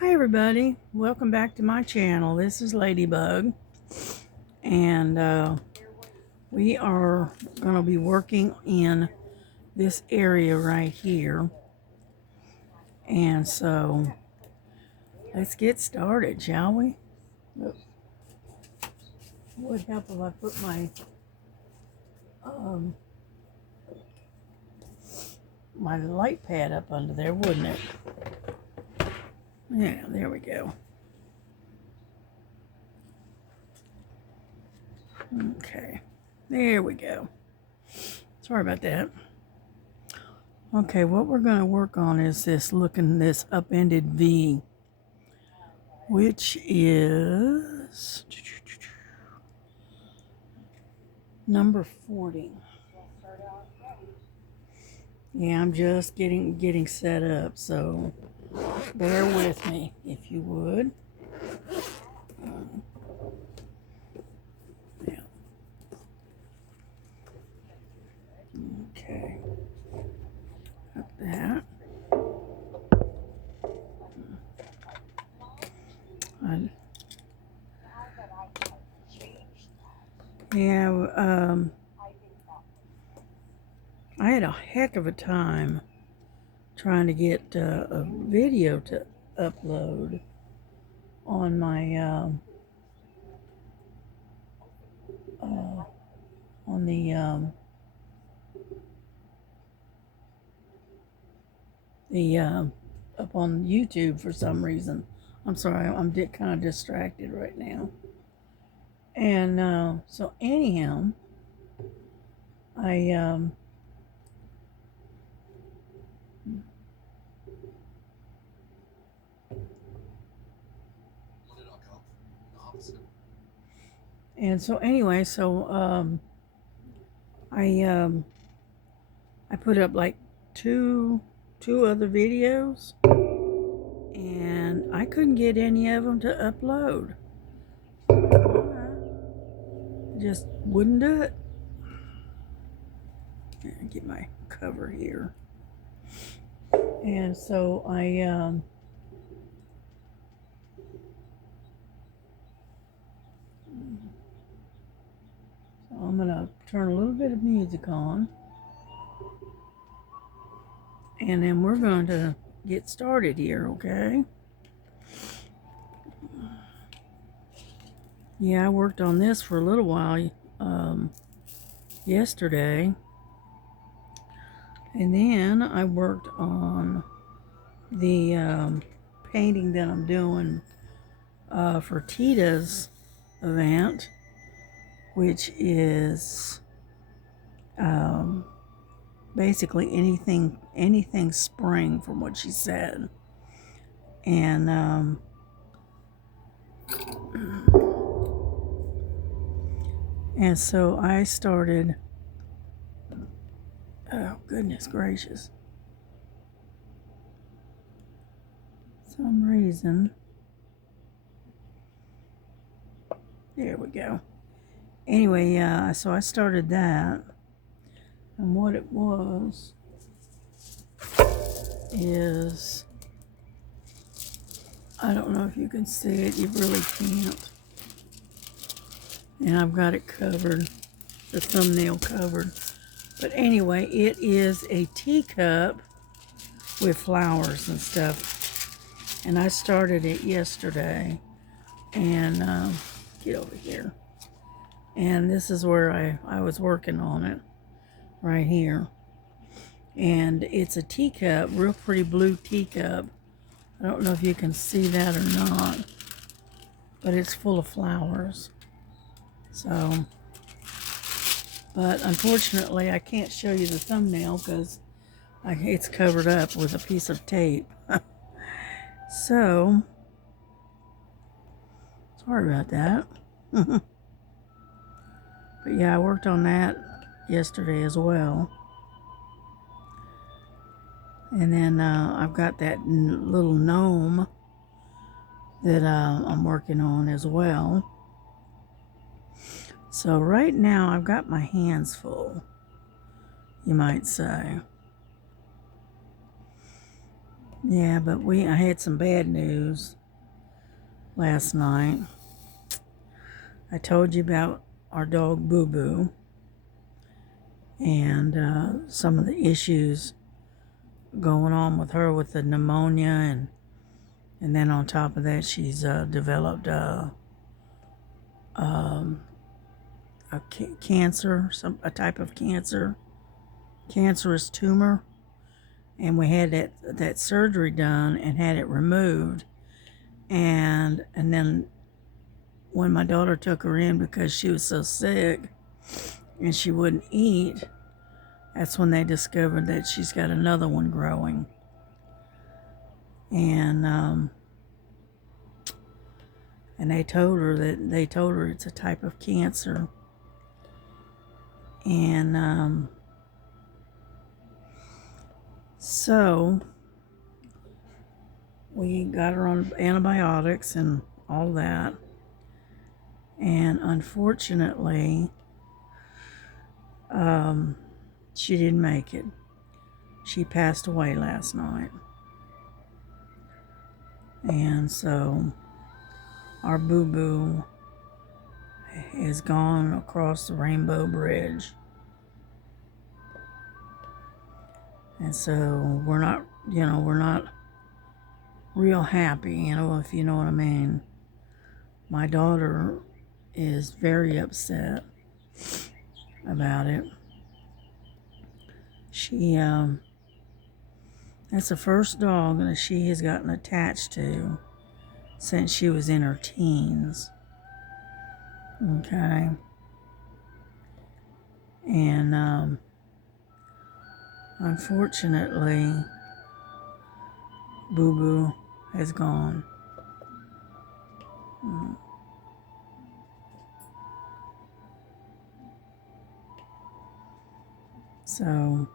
Hi everybody, welcome back to my channel. This is Ladybug, and we are going to be working in this area right here. And so let's get started, shall we? Would help if I put um, my light pad up under there, wouldn't it? Yeah, there we go. Okay, there we go. Sorry about that. Okay, what we're going to work on is this upended V, which is number 40. Yeah, I'm just getting set up, so bear with me if you would. Yeah. Okay. Got that. Yeah, I had a heck of a time trying to get a video to upload on my on the up on YouTube for some reason. I'm sorry, I'm kind of distracted right now. And so anyhow, I and so anyway, so I put up like two other videos, and I couldn't get any of them to upload. Just wouldn't do it. Get my cover here. And so I'm gonna turn a little bit of music on, and then we're going to get started here, okay? Yeah, I worked on this for a little while yesterday, and then I worked on the painting that I'm doing for Tita's event, which is basically anything spring, from what she said. And so I started, oh goodness gracious, some reason, there we go. Anyway, yeah, so I started that, and what it was is, I don't know if you can see it, you really can't, and I've got it covered, the thumbnail covered, but anyway, it is a teacup with flowers and stuff, and I started it yesterday, and get over here, and this is where I was working on it, right here, and it's a teacup, real pretty blue teacup. I don't know if you can see that or not, but it's full of flowers. So, but unfortunately I can't show you the thumbnail because it's covered up with a piece of tape. So, sorry about that. But yeah, I worked on that yesterday as well. And then I've got that little gnome that I'm working on as well. So right now I've got my hands full, you might say. Yeah, but I had some bad news last night. I told you about our dog Boo Boo and some of the issues going on with her with the pneumonia, and then on top of that, she's developed a cancer, a type of cancerous tumor, and we had that surgery done and had it removed, and then when my daughter took her in because she was so sick and she wouldn't eat, that's when they discovered that she's got another one growing. And they told her it's a type of cancer. And so we got her on antibiotics and all that. And unfortunately, she didn't make it. She passed away last night. And so our Boo Boo is gone across the Rainbow Bridge. And so we're not real happy, if you know what I mean. My daughter is very upset about it. That's the first dog that she has gotten attached to since she was in her teens. Okay. And unfortunately, Boo Boo has gone. So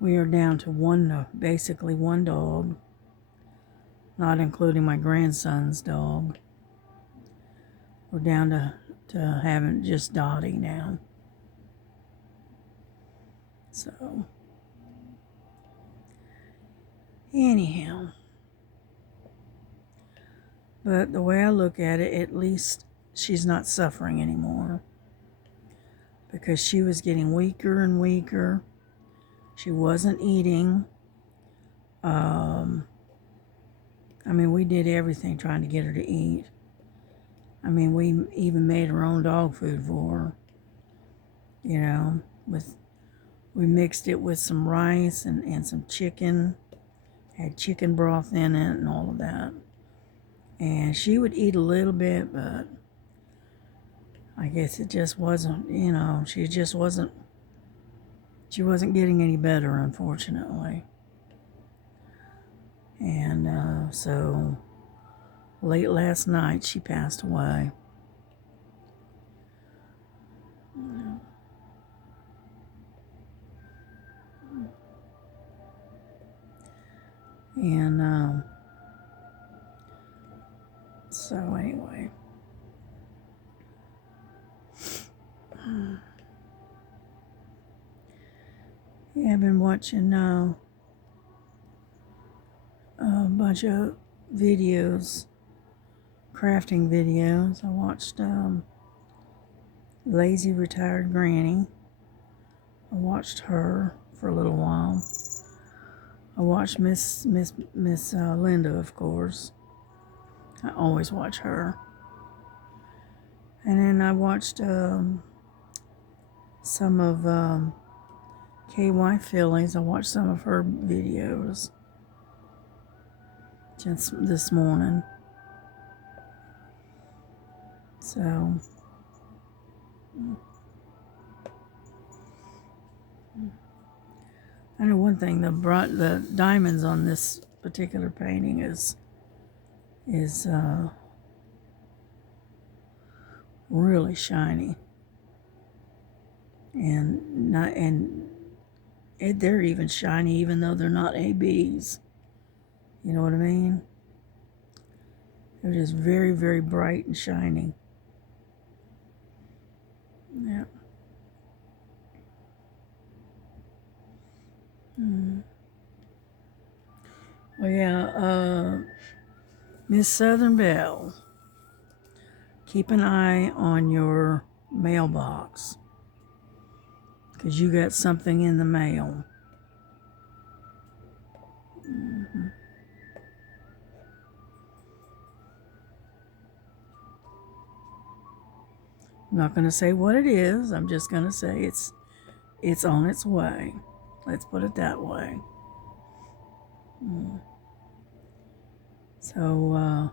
we are down to basically one dog, not including my grandson's dog. We're down to having just Dottie now. So anyhow, but the way I look at it, at least she's not suffering anymore, because she was getting weaker and weaker. She wasn't eating. We did everything trying to get her to eat. We even made her own dog food for her. We mixed it with some rice and some chicken, had chicken broth in it and all of that. And she would eat a little bit, but I guess it just wasn't, she wasn't getting any better, unfortunately. And so late last night, she passed away. And so anyway, yeah, I've been watching a bunch of videos, crafting videos. I watched Lazy Retired Granny. I watched her for a little while. I watched Miss Linda, of course. I always watch her. And then I watched some of KY Phillies. I watched some of her videos just this morning. So I know one thing, the diamonds on this particular painting is really shiny, and they're even shiny even though they're not ABs. You know what I mean? They're just very, very bright and shiny. Yeah. Oh yeah, Miss Southern Belle, keep an eye on your mailbox because you got something in the mail. I'm not going to say what it is. I'm just going to say it's on its way. Let's put it that way. So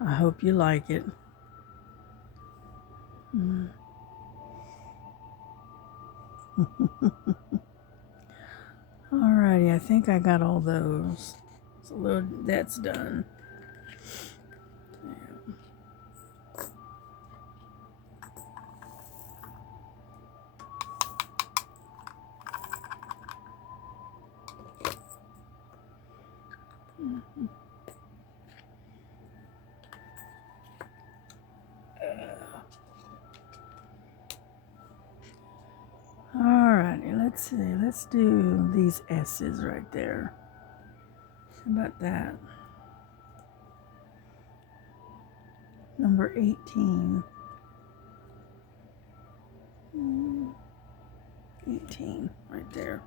I hope you like it. Alrighty, I think I got all those. So that's done. Alrighty, let's see. Let's do these S's right there. How about that? Number 18. 18 right there.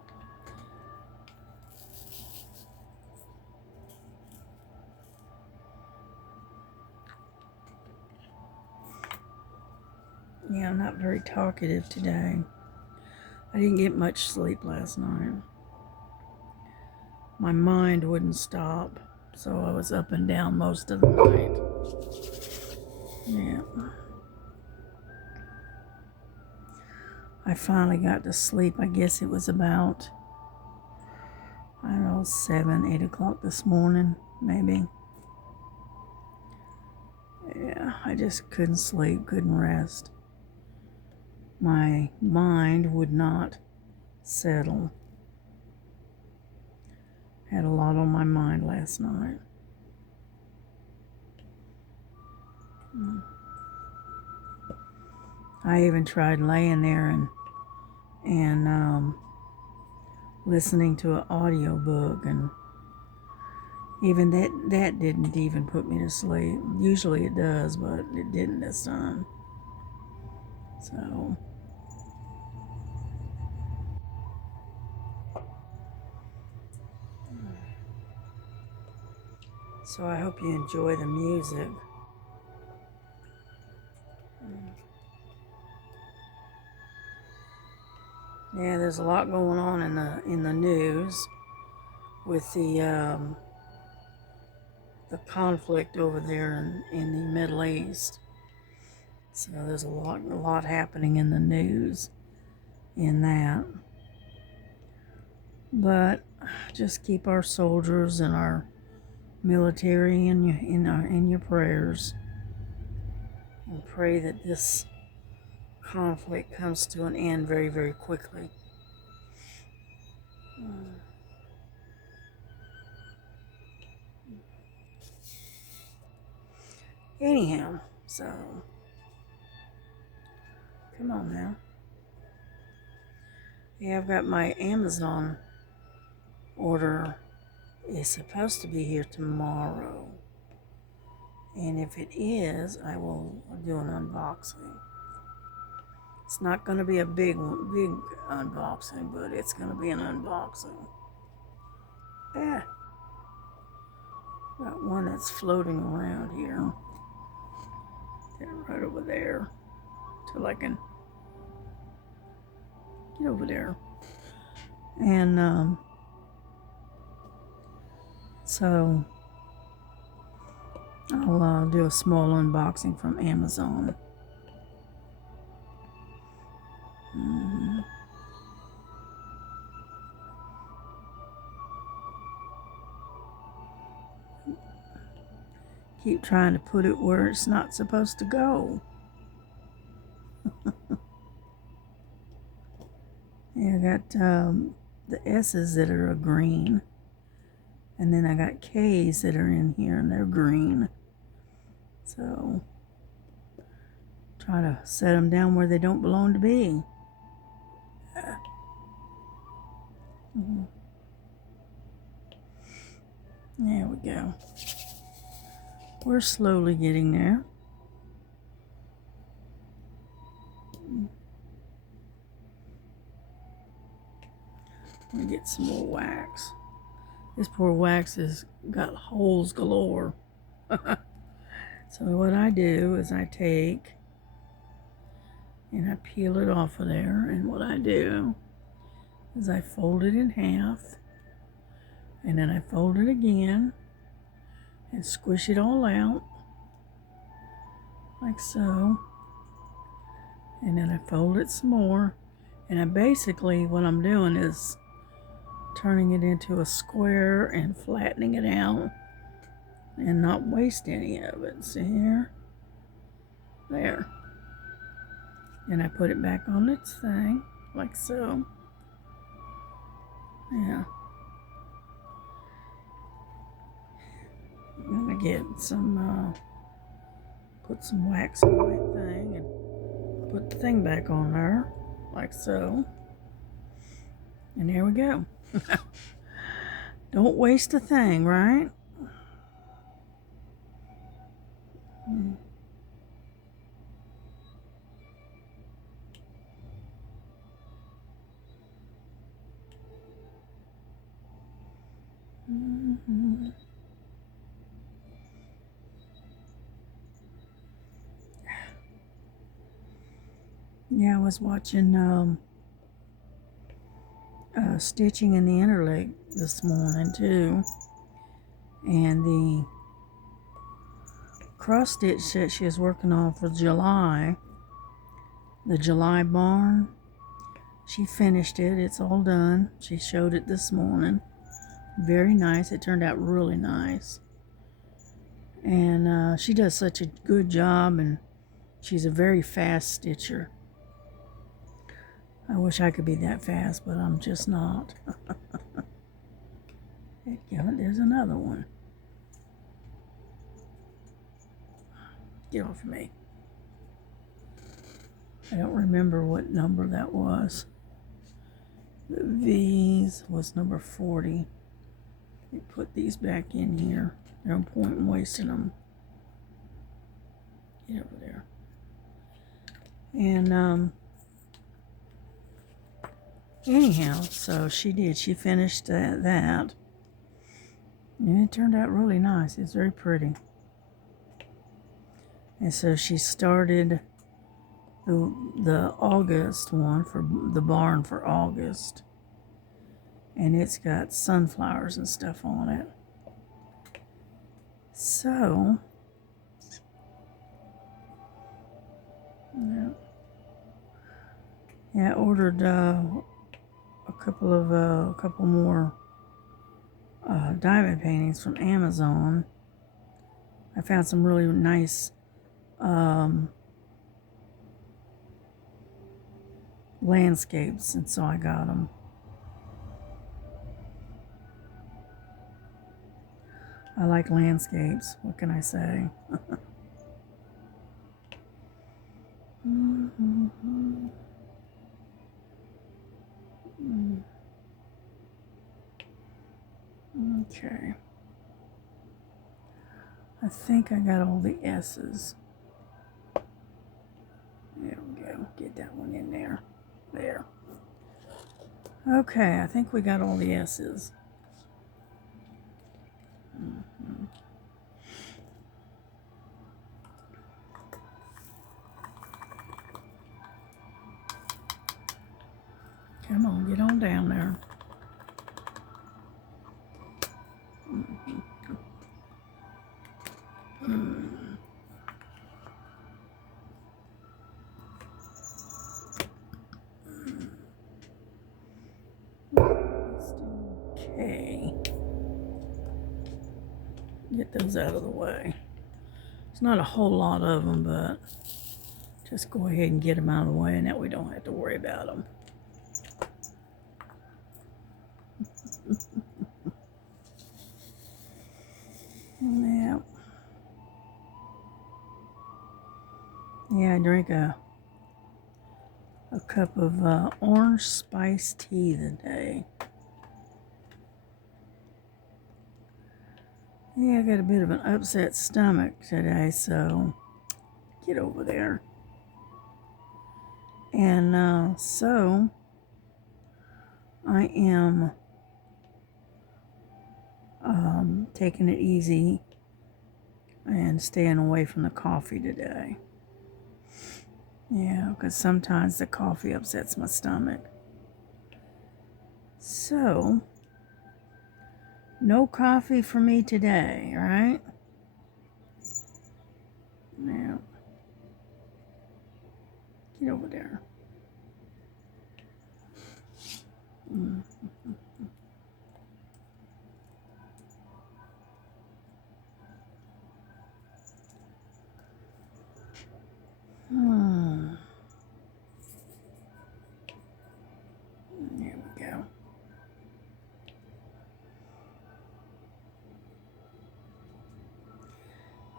Yeah, I'm not very talkative today. I didn't get much sleep last night. My mind wouldn't stop, so I was up and down most of the night. Yeah. I finally got to sleep. I guess it was about, I don't know, 7, 8 o'clock this morning, maybe. Yeah, I just couldn't sleep, couldn't rest. My mind would not settle. Had a lot on my mind last night. I even tried laying there and listening to an audio book, and even that didn't even put me to sleep. Usually it does, but it didn't this time. So I hope you enjoy the music. Yeah, there's a lot going on in the news with the conflict over there in the Middle East. So there's a lot happening in the news in that. But just keep our soldiers and our military in your prayers, and pray that this conflict comes to an end very, very quickly. Anyhow, so come on now. Yeah, I've got my Amazon order. It's supposed to be here tomorrow. And if it is, I will do an unboxing. It's not going to be a big unboxing, but it's going to be an unboxing. Yeah. Got one that's floating around here. Right over there. Till I can get over there. And so I'll do a small unboxing from Amazon. Keep trying to put it where it's not supposed to go. Yeah, I got the S's that are green. And then I got K's that are in here and they're green. So try to set them down where they don't belong to be. we go. We're slowly getting there. Let me get some more wax. This poor wax has got holes galore. So what I do is I take and I peel it off of there, and what I do is I fold it in half, and then I fold it again and squish it all out like so, and then I fold it some more, and I basically, what I'm doing is turning it into a square and flattening it out and not waste any of it. See here? There. And I put it back on its thing, like so. Yeah. I'm gonna get some, put some wax on my thing and put the thing back on there, like so. And there we go. Don't waste a thing, right? Mm-hmm. Yeah, I was watching Stitching in the Interlake this morning too, and the cross stitch that she is working on for July, the July barn, she finished it. It's all done. She showed it this morning. Very nice. It turned out really nice, and she does such a good job, and she's a very fast stitcher. I wish I could be that fast, but I'm just not. There's another one. Get off of me. I don't remember what number that was. The V's was number 40. Let me put these back in here. There's no point in wasting them. Get over there. And anyhow, so she did. She finished that. And it turned out really nice. It's very pretty. And so she started the August one for the barn for August. And it's got sunflowers and stuff on it. So, yeah, I ordered a couple more diamond paintings from Amazon. I found some really nice landscapes, and so I got them. I like landscapes. What can I say? Okay. I think I got all the S's. There we go. Get that one in there. There. Okay, I think we got all the S's. Come on, get on down there. Okay. Get those out of the way. It's not a whole lot of them, but just go ahead and get them out of the way, and that we don't have to worry about them. Yeah. Yeah, I drank a cup of orange spice tea today. Yeah, I got a bit of an upset stomach today, so get over there. And so I am taking it easy and staying away from the coffee today. Yeah, because sometimes the coffee upsets my stomach. So, no coffee for me today, right? Now, get over there. Mm. Hmm. There we go.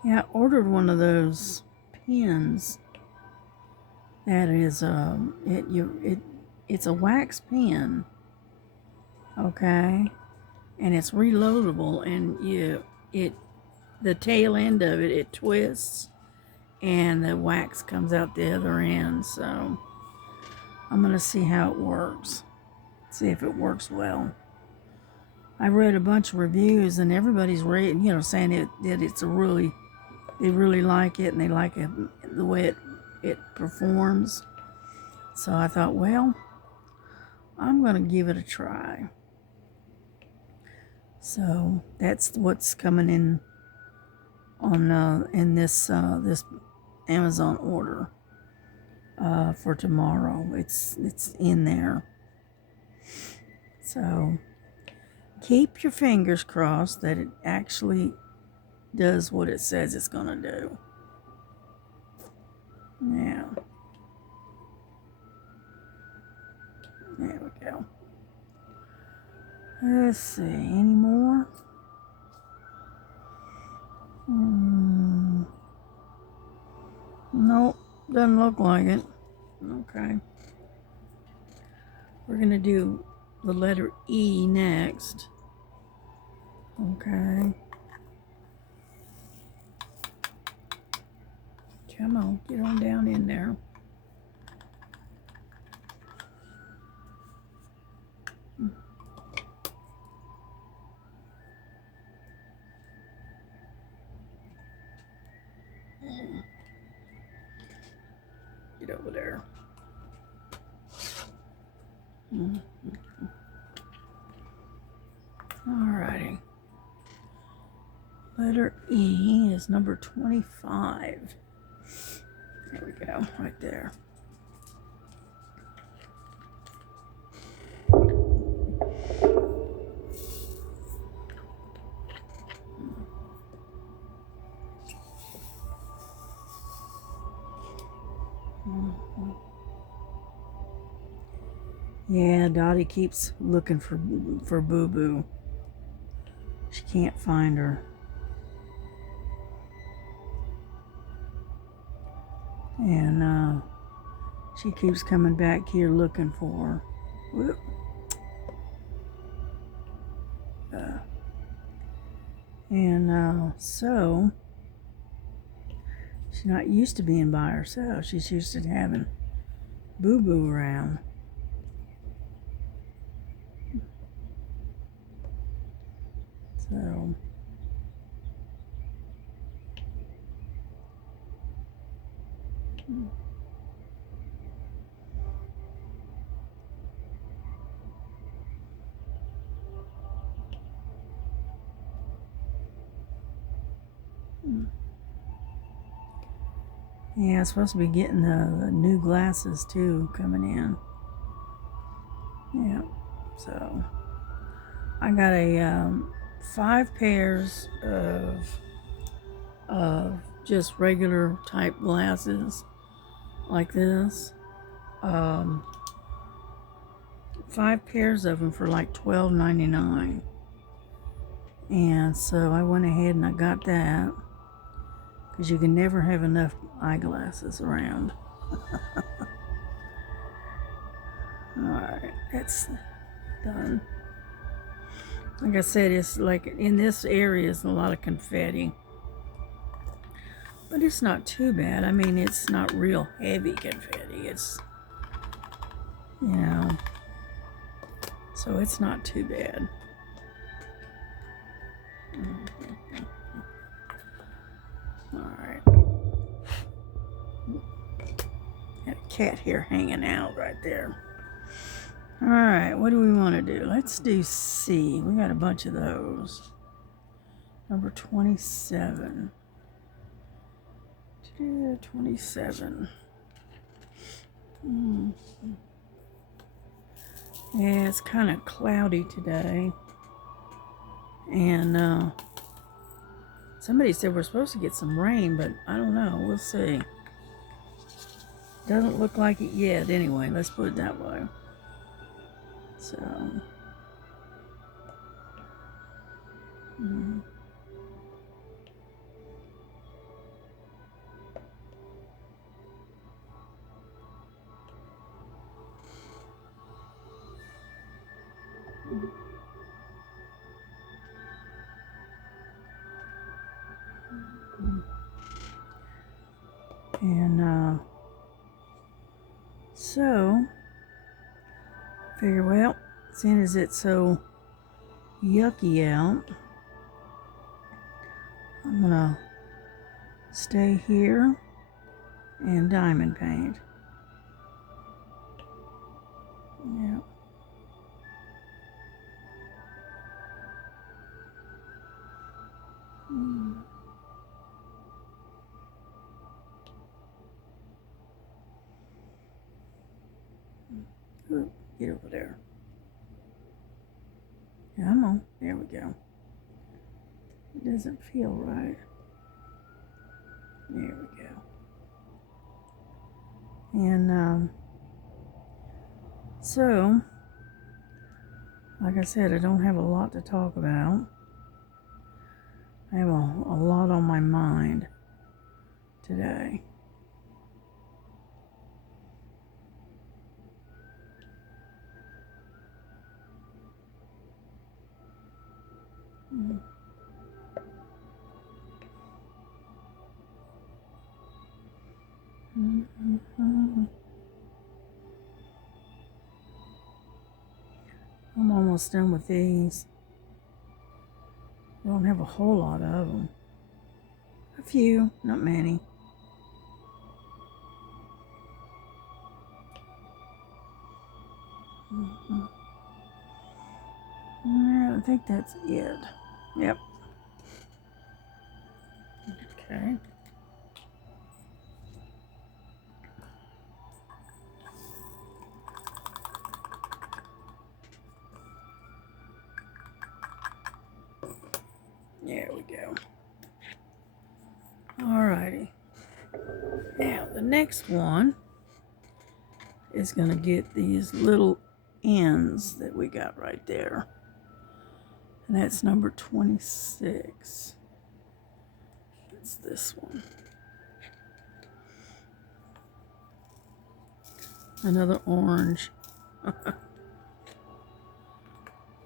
Yeah, I ordered one of those pens that is it's a wax pen, okay, and it's reloadable, and the tail end of it twists, and the wax comes out the other end. So I'm gonna see how it works, see if it works well. I read a bunch of reviews, and everybody's rating, saying that it's they really like it, and they like it, the way it performs. So I thought, well, I'm gonna give it a try. So that's what's coming in on in this Amazon order for tomorrow. It's in there. So keep your fingers crossed that it actually does what it says it's gonna do. Yeah. There we go. Let's see, any more? Nope, doesn't look like it. Okay. We're gonna do the letter E next. Okay. Come on, get on down in there. Get over there. Alrighty. Letter E is number 25. There we go, right there. Yeah, Dottie keeps looking for Boo Boo. She can't find her. And she keeps coming back here looking for her. Whoop. So she's not used to being by herself. She's used to having Boo Boo around. So yeah, I'm supposed to be getting the new glasses too coming in. Yeah, so I got a 5 pairs of just regular type glasses like this. 5 pairs of them for like $12.99. And so I went ahead and I got that, because you can never have enough eyeglasses around. Alright, that's done. Like I said, it's like in this area is a lot of confetti. But it's not too bad. I mean, it's not real heavy confetti. It's, you know, so it's not too bad. All right. Got a cat here hanging out right there. All right, what do we want to do? Let's do C. We got a bunch of those. Number 27. 27. Yeah, it's kind of cloudy today. And somebody said we're supposed to get some rain, but I don't know. We'll see. Doesn't look like it yet anyway. Let's put it that way. So. And so, figure, well, seeing as it's so yucky out, I'm gonna stay here and diamond paint. Yeah. Ooh, get over there. Come on. There we go. It doesn't feel right. There we go. And so, like I said, I don't have a lot to talk about. I have a lot on my mind today. I'm almost done with these. I don't have a whole lot of them. A few, not many. I think that's it. Yep. Okay. There we go. Alrighty. Now the next one is gonna get these little ends that we got right there. And that's number 26. It's this one. Another orange.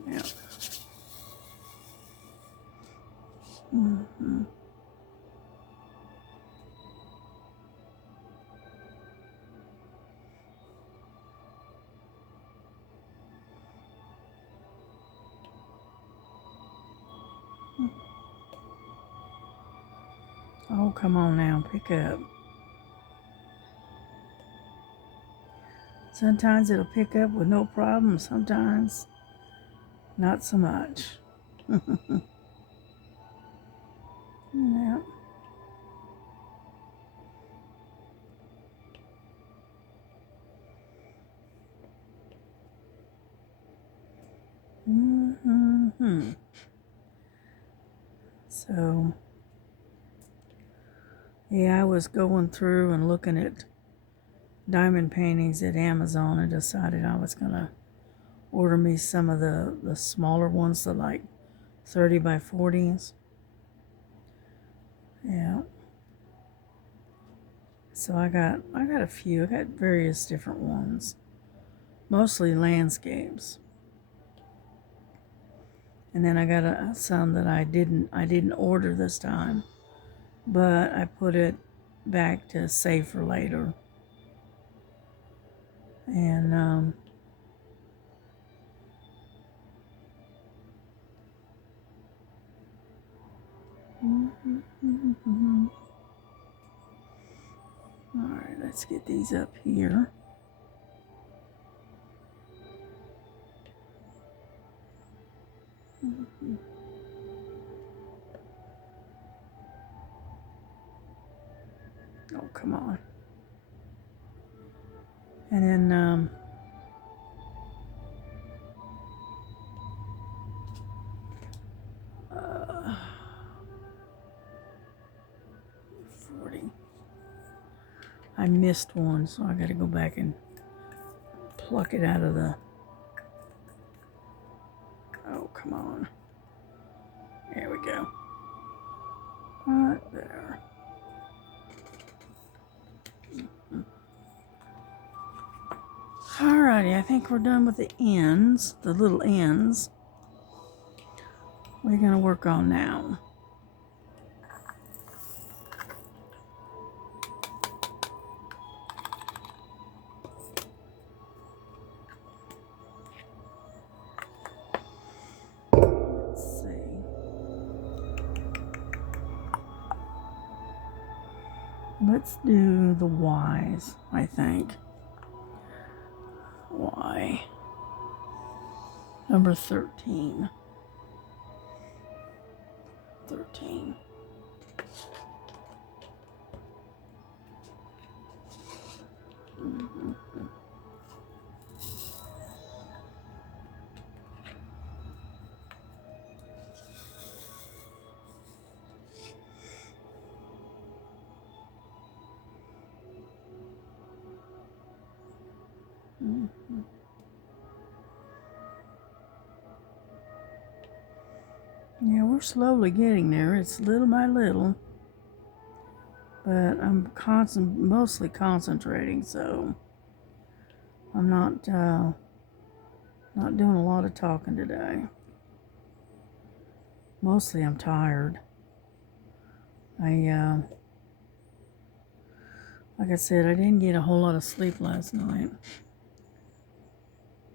Yeah. Oh, come on now, pick up. Sometimes it'll pick up with no problem, sometimes not so much. Yeah. So, yeah, I was going through and looking at diamond paintings at Amazon and decided I was gonna order me some of the smaller ones, the like 30 by 40s. Yeah. So I got a few. I got various different ones, mostly landscapes. And then I got some that I didn't order this time, but I put it back to save for later. And all right, let's get these up here. Oh, come on. And then 40. I missed one, so I got to go back and pluck it out of the... Oh, come on. There we go. Right there. Alrighty, I think we're done with the ends, the little ends. We're gonna work on now. Let's see. Let's do the Y's, I think. Y. Number 13. 13. Yeah, we're slowly getting there. It's little by little, but I'm mostly concentrating, so I'm not doing a lot of talking today. Mostly I'm tired. Like I said, I didn't get a whole lot of sleep last night,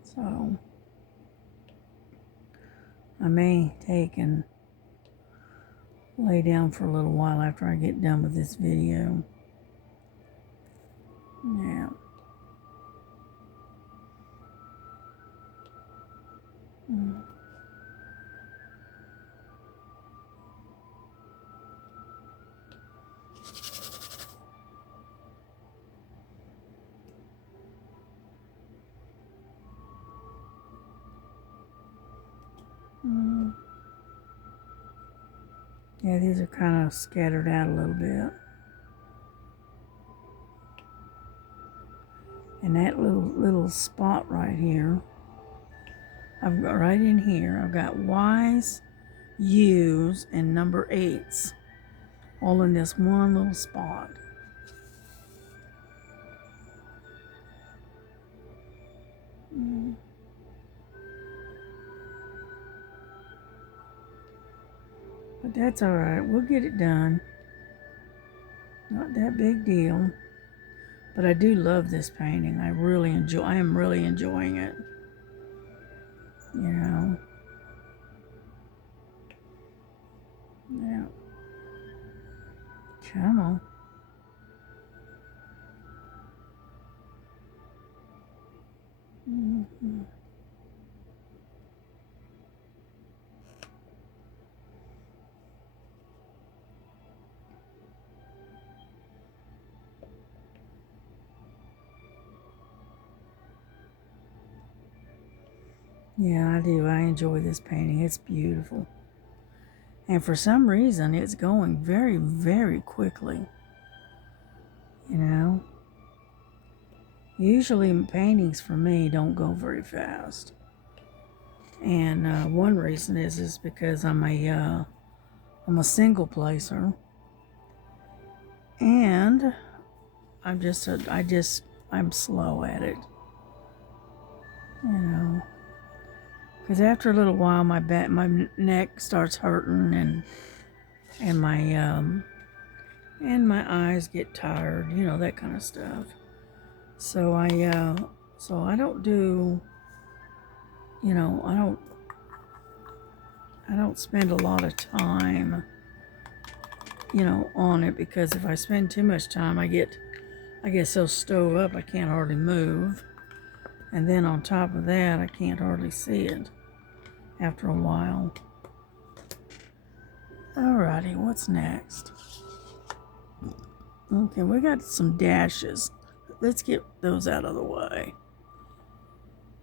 so I may take and lay down for a little while after I get done with this video. Yeah. Yeah, these are kind of scattered out a little bit. And that little spot right here, I've got right in here, I've got Y's, U's, and number 8's all in this one little spot. But that's all right. We'll get it done. Not that big deal. But I do love this painting. I am really enjoying it. You know. Yeah. Come on. Yeah, I do. I enjoy this painting. It's beautiful. And for some reason, it's going very, very quickly. You know? Usually paintings for me don't go very fast. And one reason is because I'm a single placer. And I'm slow at it. You know? Because after a little while, my neck starts hurting, and my eyes get tired, you know, that kind of stuff. So I don't do, you know, I don't spend a lot of time, you know, on it, because if I spend too much time, I get so stove up I can't hardly move. And then on top of that, I can't hardly see it after a while. Alrighty, what's next? Okay, we got some dashes. Let's get those out of the way.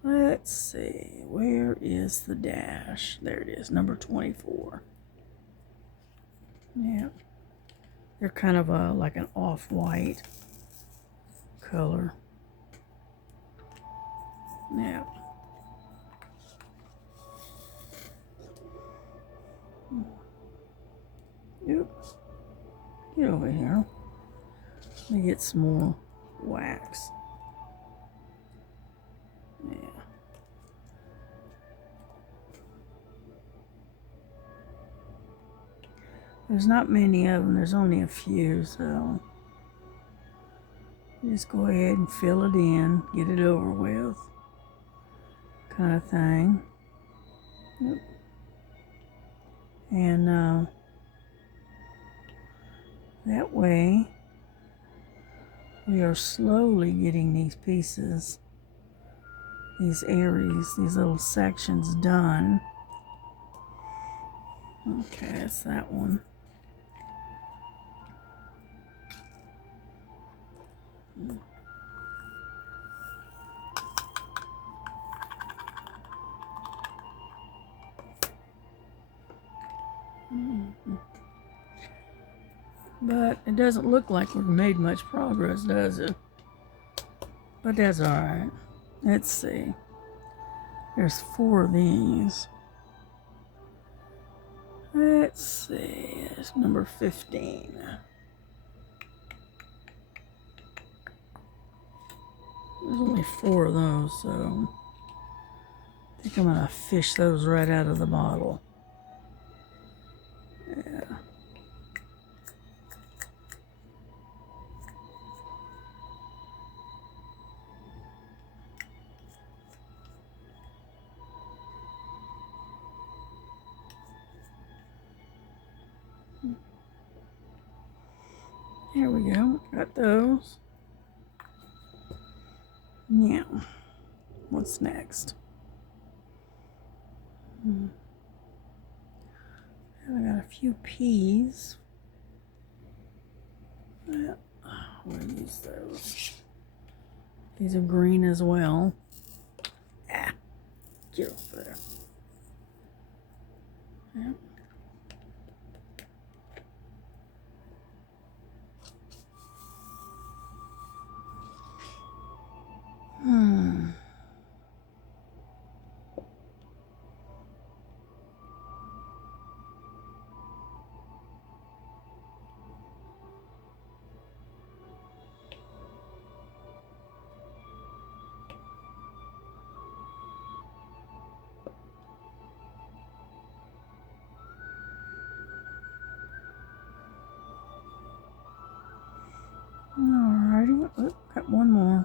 Let's see, where is the dash? There it is, number 24. Yeah, they're kind of like an off-white color. Yeah. Oops. Get over here. Let me get some more wax. Yeah. There's not many of them. There's only a few, so just go ahead and fill it in, get it over with, kind of thing. Yep. And that way we are slowly getting these pieces, these areas, these little sections done. Okay, that's that one. But it doesn't look like we've made much progress, does it? But that's all right. Let's see. There's 4 of these. Let's see. It's number 15. There's only 4 of those, so I think I'm gonna fish those right out of the bottle. Yeah. Here we go. Got those. Now, what's next? I got a few peas. Yeah, we'll use those. These are green as well. Ah, get over there. Yeah. Alrighty, oh, got one more.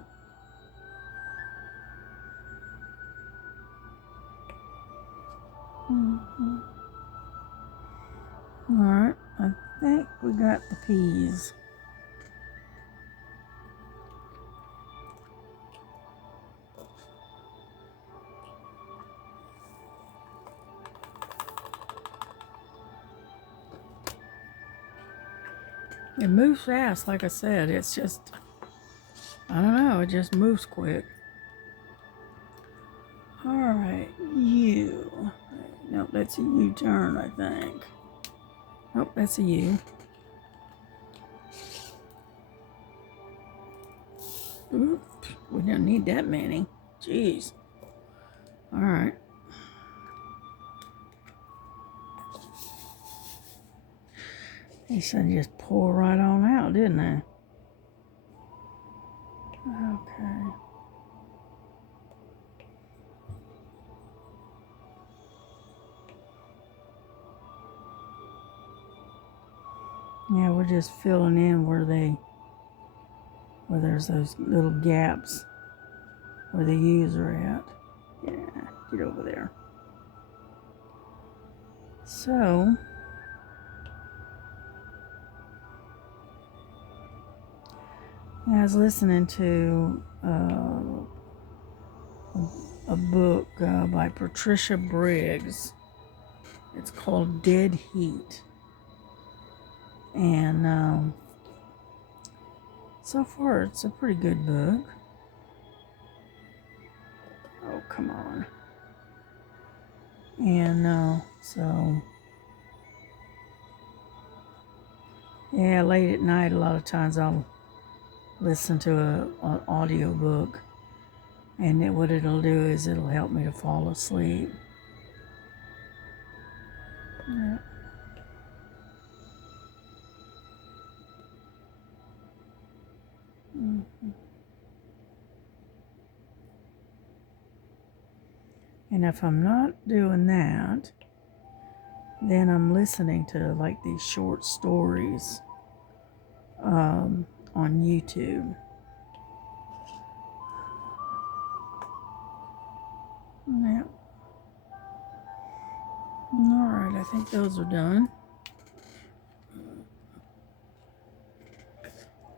Alright, I think we got the peas. It moves fast, like I said. It's just, I don't know, it just moves quick. Alright, U. Nope, that's a U-turn, I think. Nope, that's a U. Oop, we don't need that many. Jeez. Alright. He said just pour right on out, didn't I? Okay. Yeah, we're just filling in where there's those little gaps where the U's are at. Yeah, get over there. So, I was listening to a book by Patricia Briggs. It's called Dead Heat. And so far, it's a pretty good book. Oh, come on. And so, yeah, late at night, a lot of times I'll listen to an audio book. And what it'll do is it'll help me to fall asleep. Yeah. Mm-hmm. And if I'm not doing that, then I'm listening to like these short stories on YouTube. Yeah. All right, I think those are done.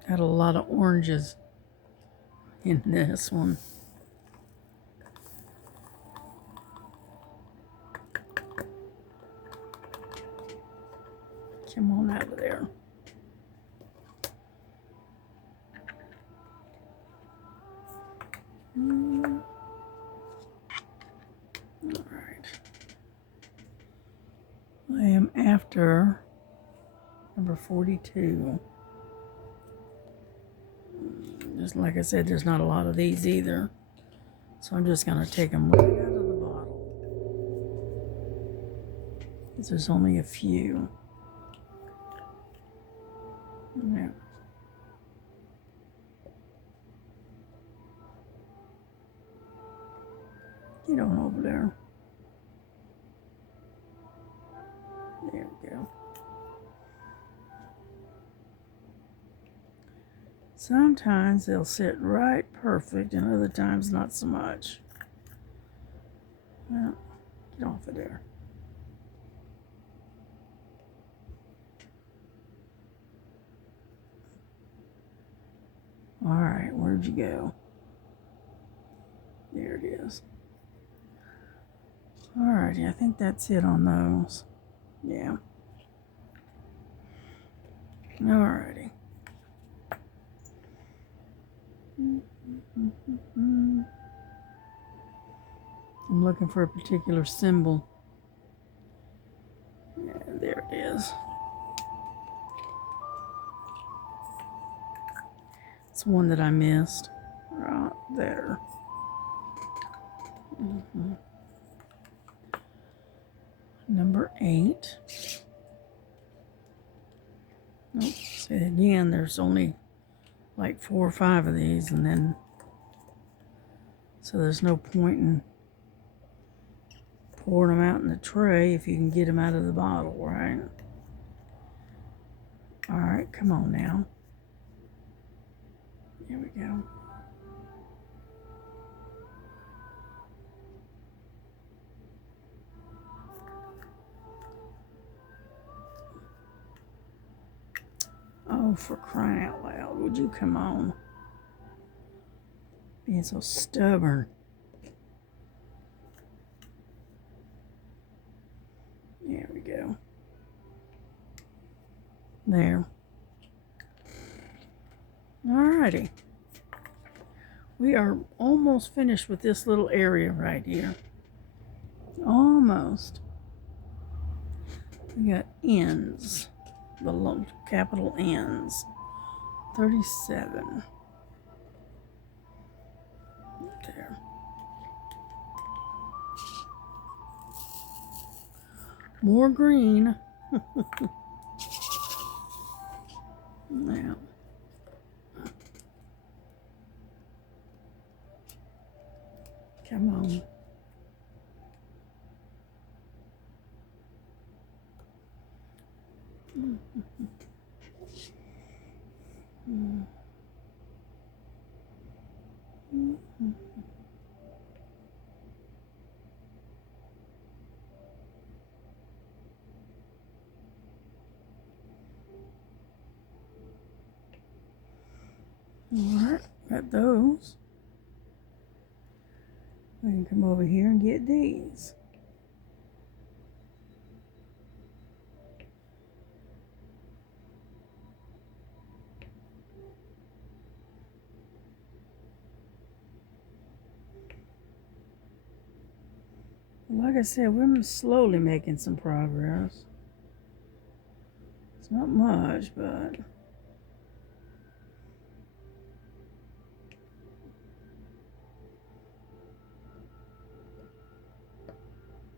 Got a lot of oranges in this one. Come on out of there. All right. I am after number 42. Just like I said, there's not a lot of these either. So I'm just going to take them right out of the bottle. Because there's only a few. Yeah. Get on over there. There we go. Sometimes they'll sit right perfect, and other times not so much. Well, get off of there. All right, where'd you go? There it is. All righty, I think that's it on those. Yeah. All righty. I'm looking for a particular symbol. Yeah, there it is. It's one that I missed. Right there. Number 8. Oh, see again, there's only like 4 or 5 of these, and then so there's no point in pouring them out in the tray if you can get them out of the bottle, right? All right, come on now. Here we go. Oh, for crying out loud, would you come on? Being so stubborn. There we go. There. Alrighty. We are almost finished with this little area right here. Almost. We got N's. The capital N's. 37. There. More green. Now. Come on. Mm. Alright, got those. We can come over here and get these. Like I said, we're slowly making some progress. It's not much, but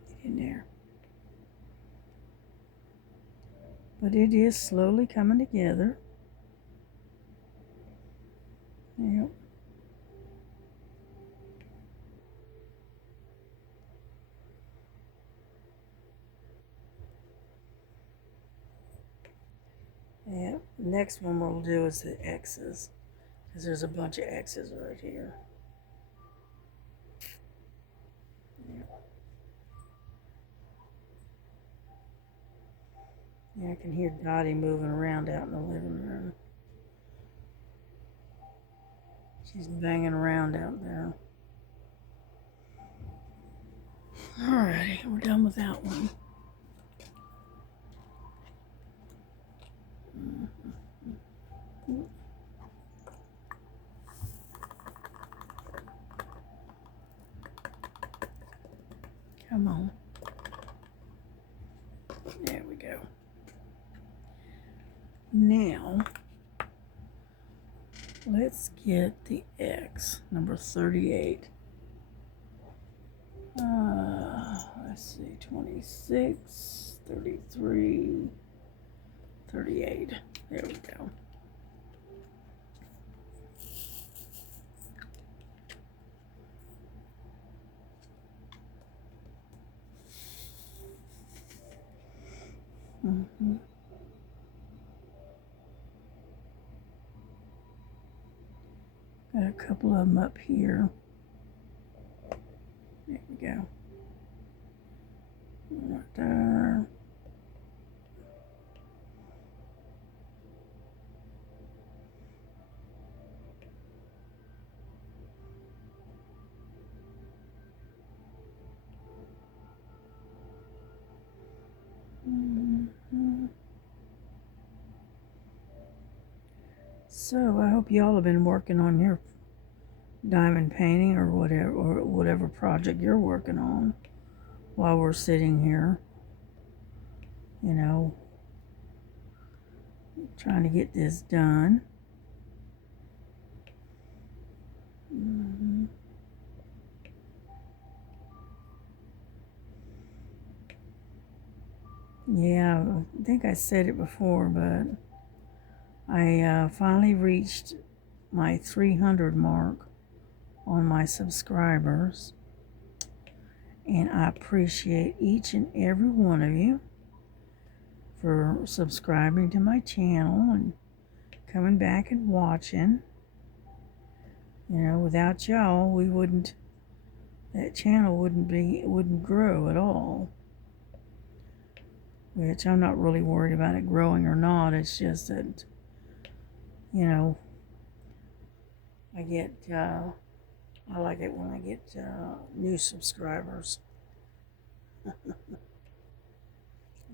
get in there. But it is slowly coming together. Yep. Yep. Next one we'll do is the X's. Because there's a bunch of X's right here. Yep. Yeah, I can hear Dottie moving around out in the living room. She's banging around out there. Alrighty, we're done with that one. Come on. There we go. Now, let's get the X, number 38. Let's see, 26, 33, 38. There we go. Got a couple of them up here. There we go. Right there. So I hope y'all have been working on your diamond painting or whatever project you're working on while we're sitting here, you know, trying to get this done. Yeah, I think I said it before, but I finally reached my 300 mark on my subscribers, and I appreciate each and every one of you for subscribing to my channel and coming back and watching. You know, without y'all, that channel wouldn't grow at all. Which I'm not really worried about it growing or not. It's just that, you know, I like it when I get new subscribers.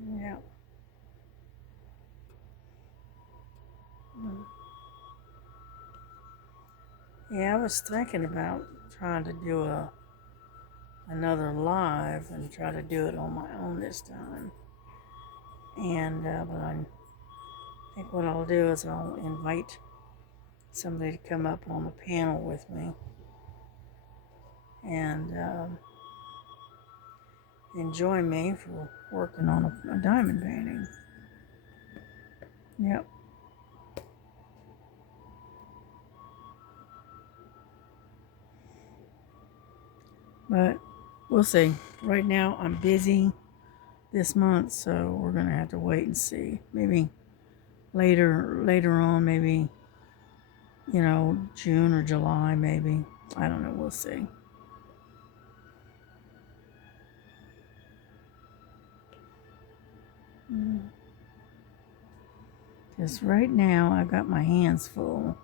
Yeah. Yeah, I was thinking about trying to do another live and try to do it on my own this time. And but I think what I'll do is I'll invite somebody to come up on the panel with me and join me for working on a diamond painting. Yep. But we'll see. Right now I'm busy this month, so we're gonna have to wait and see. Maybe later on, maybe, you know, June or July, maybe. I don't know. We'll see. Because right now I've got my hands full.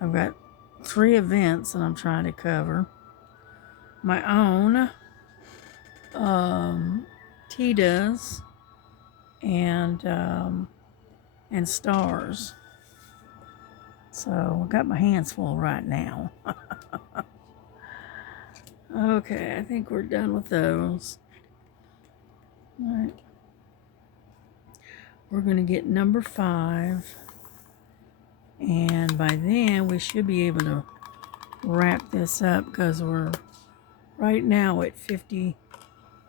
I've got 3 events that I'm trying to cover. My own, Titas, and stars. So I've got my hands full right now. Okay, I think we're done with those. All right. We're going to get number 5. And by then we should be able to wrap this up because we're right now at 50,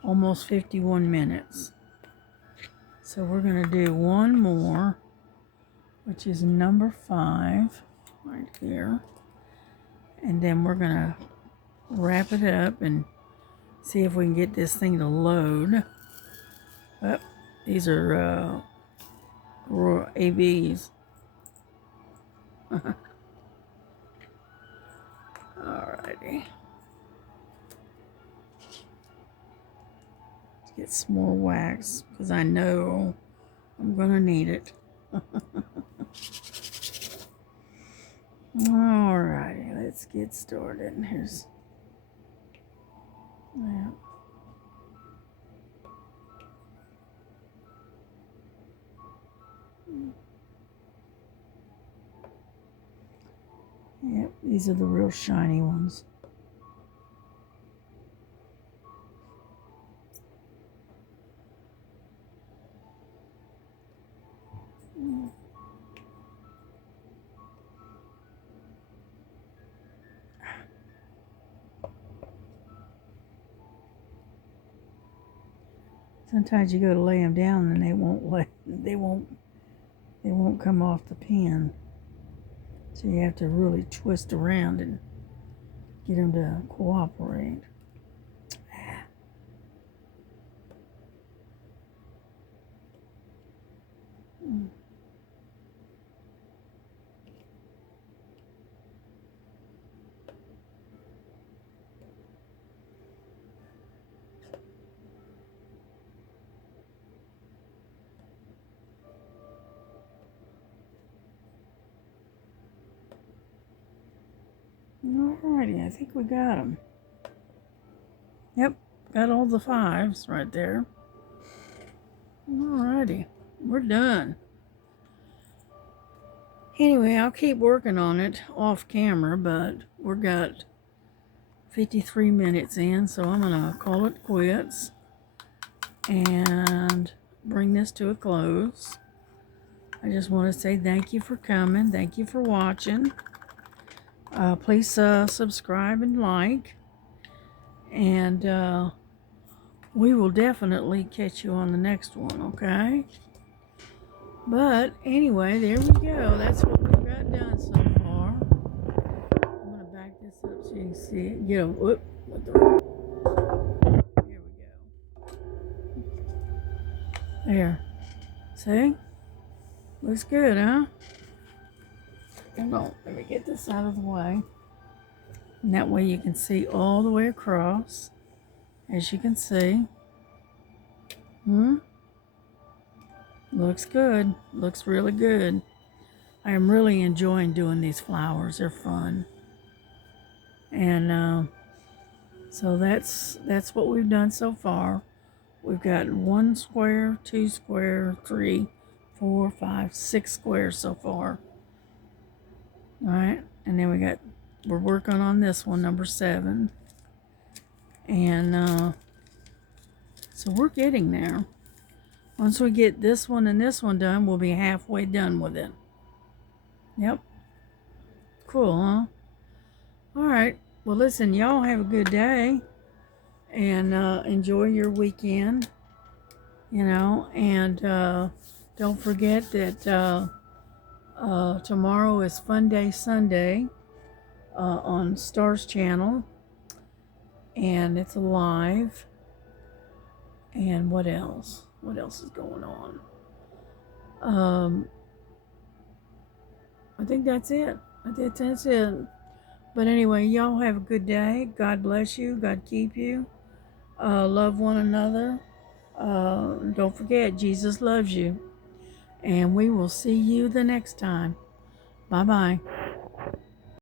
almost 51 minutes. So we're going to do one more, which is number 5 right here. And then we're going to wrap it up and see if we can get this thing to load. Oh, these are ABs. Alrighty. Let's get some more wax because I know I'm gonna need it. Alrighty, let's get started. Here's that. Yep, these are the real shiny ones. Sometimes you go to lay them down and they won't come off the pin. So you have to really twist around and get them to cooperate. Alrighty, I think we got them. Yep, got all the 5s right there. Alrighty, we're done. Anyway, I'll keep working on it off camera, but we've got 53 minutes in, so I'm gonna call it quits and bring this to a close. I just want to say thank you for coming. Thank you for watching. Please subscribe and like. And we will definitely catch you on the next one, okay? But anyway, there we go. That's what we've got done so far. I'm going to back this up so you can see it. Get a whoop. Here we go. There. See? Looks good, huh? Hold on. Let me get this out of the way. And that way you can see all the way across. As you can see. Looks good. Looks really good. I am really enjoying doing these flowers. They're fun. And so that's what we've done so far. We've got 1 square, 2 square, 3, 4, 5, 6 squares so far. All right, and then we're working on this one, number 7. And so we're getting there. Once we get this one and this one done, we'll be halfway done with it. Yep. Cool, huh? All right. Well, listen, y'all have a good day. And enjoy your weekend. You know, and don't forget that tomorrow is Fun Day Sunday on Stars Channel. And it's live. And what else? What else is going on? I think that's it. I think that's it. But anyway, y'all have a good day. God bless you. God keep you. Love one another. Don't forget, Jesus loves you. And we will see you the next time. Bye bye.